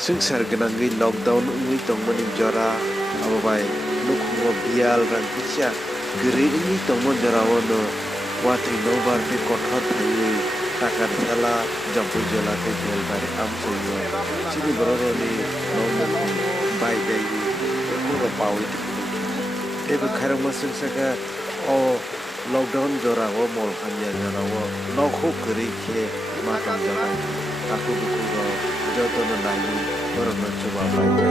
Sengsar genangi lockdown ungui tongmani jora ababai nukungo bial rang kisya geri ungui tongmon jora wono watri nobar pe kothot thangui takar jala jampu jala te gel bari am soyo chini boroni nomen bai dai muro pawi ebe kharang sengsaka o lockdown jora wo mol khanya jora wo nokho geri khe matang jora aku buku jotono nai borno coba baca